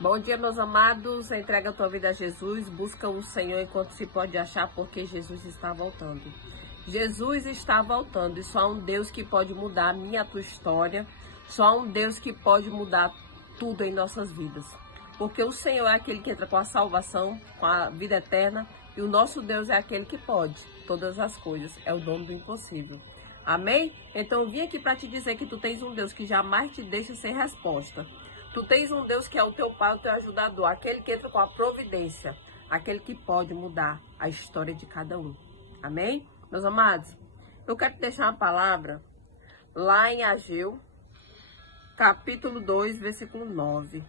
Bom dia, meus amados. Entrega a tua vida a Jesus. Busca o Senhor enquanto se pode achar, porque Jesus está voltando. Jesus está voltando e só há um Deus que pode mudar a minha e a tua história. Só há um Deus que pode mudar tudo em nossas vidas. Porque o Senhor é aquele que entra com a salvação, com a vida eterna. E o nosso Deus é aquele que pode todas as coisas. É o dono do impossível. Amém? Então eu vim aqui para te dizer que tu tens um Deus que jamais te deixa sem resposta. Tu tens um Deus que é o teu pai, o teu ajudador, aquele que entra com a providência, aquele que pode mudar a história de cada um. Amém? Meus amados, eu quero te deixar uma palavra lá em Ageu, capítulo 2, versículo 9.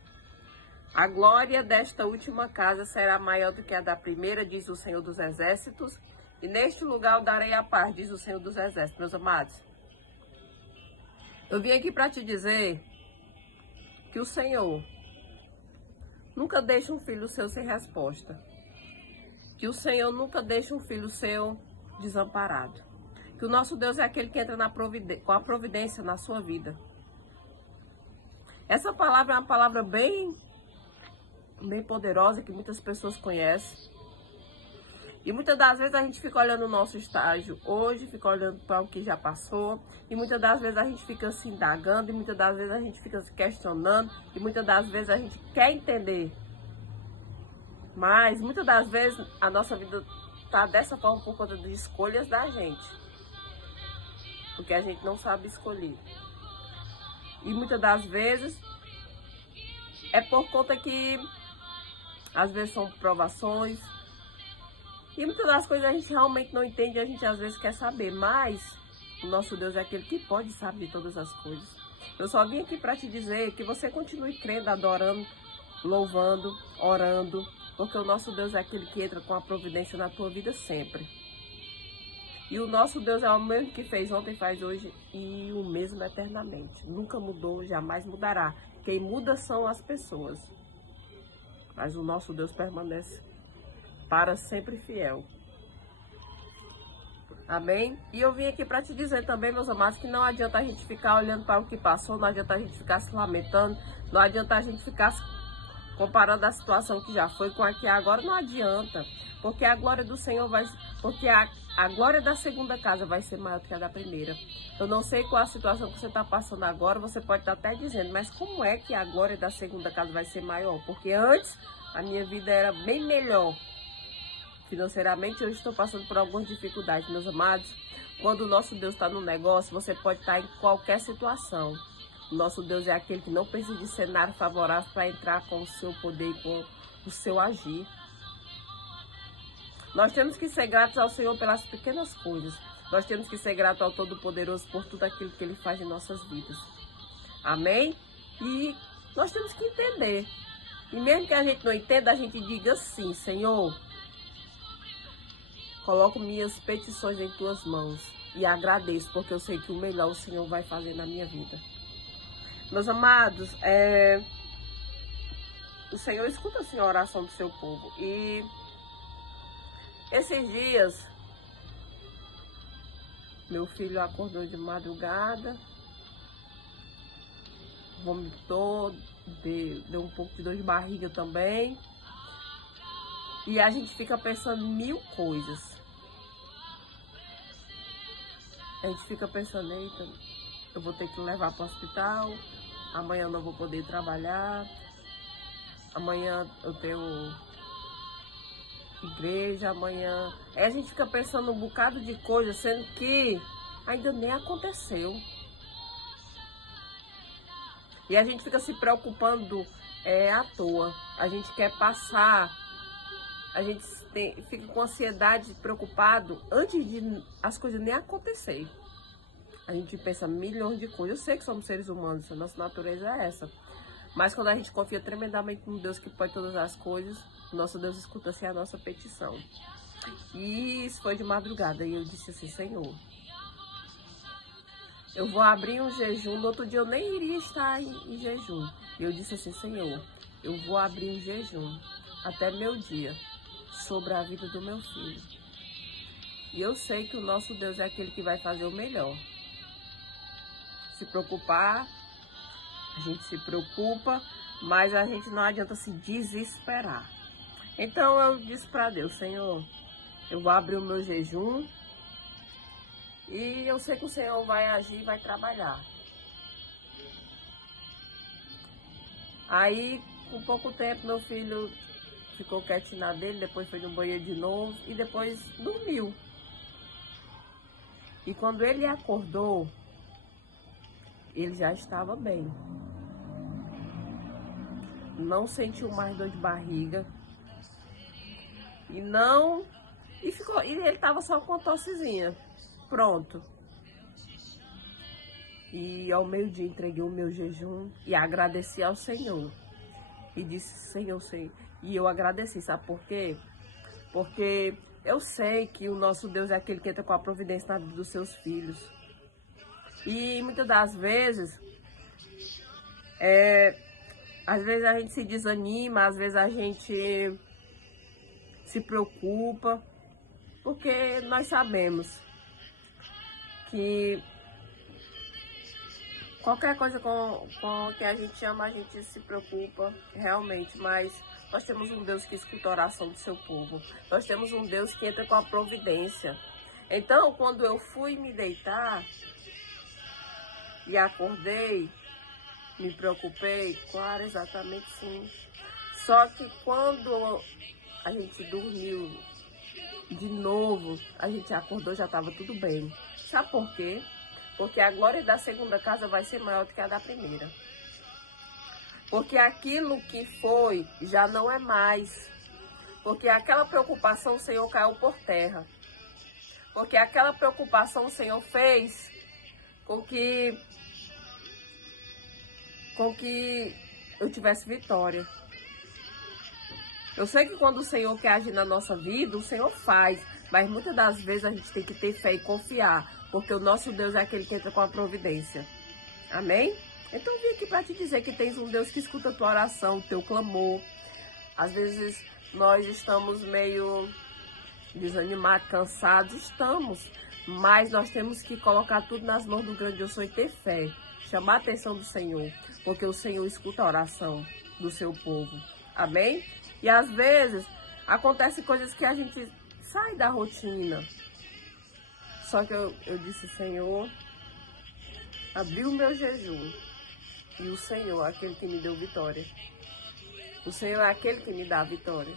A glória desta última casa será maior do que a da primeira, diz o Senhor dos Exércitos, e neste lugar eu darei a paz, diz o Senhor dos Exércitos. Meus amados, eu vim aqui para te dizer que o Senhor nunca deixa um filho seu sem resposta. Que o Senhor nunca deixa um filho seu desamparado. Que o nosso Deus é aquele que entra com a providência na sua vida. Essa palavra é uma palavra bem poderosa que muitas pessoas conhecem. E muitas das vezes a gente fica olhando o nosso estágio hoje, fica olhando para o que já passou, e muitas das vezes a gente fica se indagando, e muitas das vezes a gente fica se questionando, e muitas das vezes a gente quer entender. Mas muitas das vezes a nossa vida está dessa forma por conta de escolhas da gente. Porque a gente não sabe escolher. E muitas das vezes é por conta que às vezes são provações. E muitas das coisas a gente realmente não entende e a gente às vezes quer saber. Mas o nosso Deus é aquele que pode saber todas as coisas. Eu só vim aqui para te dizer que você continue crendo, adorando, louvando, orando. Porque o nosso Deus é aquele que entra com a providência na tua vida sempre. E o nosso Deus é o mesmo que fez ontem, faz hoje e o mesmo eternamente. Nunca mudou, jamais mudará. Quem muda são as pessoas. Mas o nosso Deus permanece para sempre fiel. Amém? E eu vim aqui para te dizer também, meus amados, que não adianta a gente ficar olhando para o que passou, não adianta a gente ficar se lamentando, não adianta a gente ficar comparando a situação que já foi com a que é agora, não adianta. Porque a glória do Senhor vai... Porque a glória da segunda casa vai ser maior do que a da primeira. Eu não sei qual a situação que você está passando agora, você pode estar até dizendo, mas como é que a glória da segunda casa vai ser maior? Porque antes a minha vida era bem melhor. Financeiramente, eu estou passando por algumas dificuldades, meus amados. Quando o nosso Deus está no negócio, você pode estar em qualquer situação. O nosso Deus é aquele que não precisa de cenário favorável para entrar com o seu poder e com o seu agir. Nós temos que ser gratos ao Senhor pelas pequenas coisas. Nós temos que ser gratos ao Todo-Poderoso por tudo aquilo que Ele faz em nossas vidas. Amém? E nós temos que entender. E mesmo que a gente não entenda, a gente diga sim, Senhor, coloco minhas petições em tuas mãos e agradeço, porque eu sei que o melhor o Senhor vai fazer na minha vida. Meus amados, o Senhor escuta assim, a oração do seu povo. E esses dias, meu filho acordou de madrugada, vomitou, deu um pouco de dor de barriga também. E a gente fica pensando mil coisas. A gente fica pensando, eita, eu vou ter que levar para o hospital, amanhã eu não vou poder trabalhar, amanhã eu tenho igreja, amanhã... Aí a gente fica pensando um bocado de coisa, sendo que ainda nem aconteceu. E a gente fica se preocupando à toa. A gente quer passar, a gente fica com ansiedade, preocupado, antes de as coisas nem acontecer. A gente pensa milhões de coisas. Eu sei que somos seres humanos, a nossa natureza é essa. Mas quando a gente confia tremendamente no Deus que pode todas as coisas, o nosso Deus escuta assim a nossa petição. E isso foi de madrugada. E eu disse assim, Senhor, eu vou abrir um jejum. No outro dia eu nem iria estar em jejum. E eu disse assim, Senhor, eu vou abrir um jejum até meu dia sobre a vida do meu filho. E eu sei que o nosso Deus é aquele que vai fazer o melhor. Se preocupar, a gente se preocupa, mas a gente não adianta se desesperar. Então eu disse para Deus, Senhor, eu vou abrir o meu jejum e eu sei que o Senhor vai agir e vai trabalhar. Aí, com pouco tempo, meu filho ficou quietinho na dele, depois foi no banheiro de novo e depois dormiu. E quando ele acordou, ele já estava bem. Não sentiu mais dor de barriga. E ele estava só com uma tossezinha. Pronto. E ao meio-dia entreguei o meu jejum e agradeci ao Senhor. E disse, Senhor, e eu agradeci, sabe por quê? Porque eu sei que o nosso Deus é aquele que entra com a providência na vida dos seus filhos. E muitas das vezes, às vezes a gente se desanima, às vezes a gente se preocupa, porque nós sabemos que qualquer coisa com que a gente ama, a gente se preocupa realmente, mas nós temos um Deus que escuta a oração do seu povo. Nós temos um Deus que entra com a providência. Então, quando eu fui me deitar e acordei, me preocupei, claro, exatamente sim. Só que quando a gente dormiu de novo, a gente acordou, já estava tudo bem. Sabe por quê? Porque a glória da segunda casa vai ser maior do que a da primeira. Porque aquilo que foi já não é mais. Porque aquela preocupação o Senhor caiu por terra. Porque aquela preocupação o Senhor fez com que eu tivesse vitória. Eu sei que quando o Senhor quer agir na nossa vida, o Senhor faz. Mas muitas das vezes a gente tem que ter fé e confiar. Porque o nosso Deus é aquele que entra com a providência. Amém? Então eu vim aqui para te dizer que tens um Deus que escuta a tua oração, o teu clamor. Às vezes nós estamos meio desanimados, cansados, estamos. Mas nós temos que colocar tudo nas mãos do grande eu sou e ter fé. Chamar a atenção do Senhor. Porque o Senhor escuta a oração do seu povo. Amém? E às vezes acontecem coisas que a gente sai da rotina. Só que eu disse, Senhor, abri o meu jejum. E o Senhor é aquele que me deu vitória. O Senhor é aquele que me dá a vitória.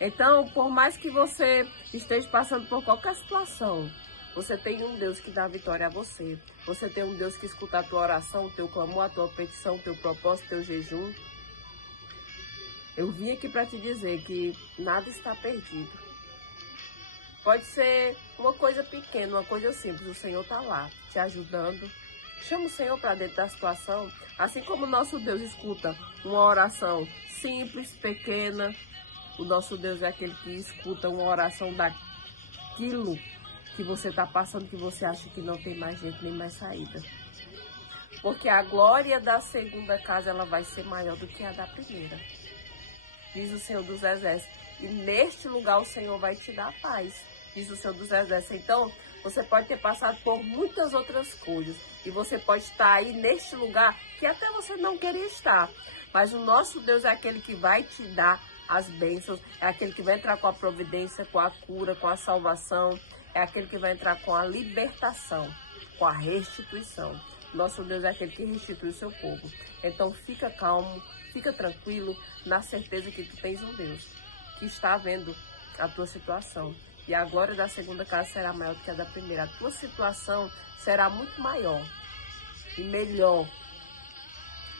Então, por mais que você esteja passando por qualquer situação, você tem um Deus que dá a vitória a você. Você tem um Deus que escuta a tua oração, o teu clamor, a tua petição, o teu propósito, o teu jejum. Eu vim aqui para te dizer que nada está perdido. Pode ser uma coisa pequena, uma coisa simples. O Senhor está lá, te ajudando. Chama o Senhor para dentro da situação. Assim como o nosso Deus escuta uma oração simples, pequena, o nosso Deus é aquele que escuta uma oração daquilo que você está passando, que você acha que não tem mais jeito, nem mais saída. Porque a glória da segunda casa, ela vai ser maior do que a da primeira. Diz o Senhor dos Exércitos. E neste lugar o Senhor vai te dar paz. Diz o Senhor dos Exércitos. Então, você pode ter passado por muitas outras coisas. E você pode estar aí neste lugar que até você não queria estar. Mas o nosso Deus é aquele que vai te dar as bênçãos. É aquele que vai entrar com a providência, com a cura, com a salvação. É aquele que vai entrar com a libertação, com a restituição. Nosso Deus é aquele que restitui o seu povo. Então, fica calmo, fica tranquilo, na certeza que tu tens um Deus que está vendo a tua situação. E a glória da segunda casa será maior do que a da primeira. A tua situação será muito maior e melhor.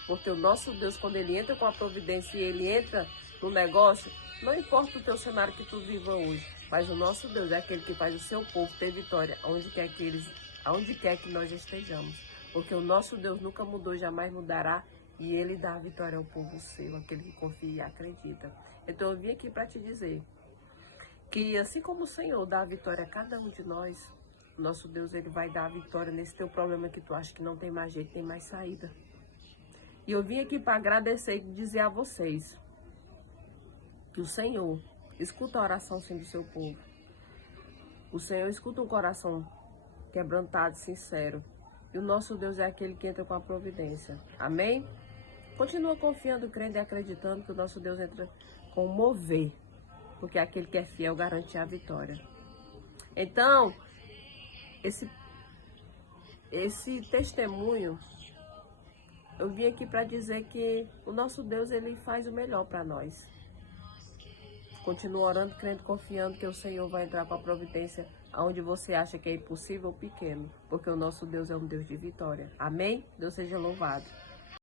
Porque o nosso Deus, quando Ele entra com a providência e Ele entra no negócio, não importa o teu cenário que tu viva hoje, mas o nosso Deus é aquele que faz o seu povo ter vitória, aonde quer que nós estejamos. Porque o nosso Deus nunca mudou, jamais mudará. E Ele dá a vitória ao povo seu, aquele que confia e acredita. Então eu vim aqui para te dizer que assim como o Senhor dá a vitória a cada um de nós, nosso Deus, Ele vai dar a vitória nesse teu problema que tu acha que não tem mais jeito, tem mais saída. E eu vim aqui para agradecer e dizer a vocês que o Senhor escuta a oração sim do seu povo. O Senhor escuta um coração quebrantado, sincero. E o nosso Deus é aquele que entra com a providência. Amém? Continua confiando, crendo e acreditando que o nosso Deus entra com mover, porque aquele que é fiel garante a vitória. Então, esse testemunho, eu vim aqui para dizer que o nosso Deus, ele faz o melhor para nós. Continua orando, crendo, confiando que o Senhor vai entrar com a providência aonde você acha que é impossível ou pequeno, porque o nosso Deus é um Deus de vitória. Amém? Deus seja louvado.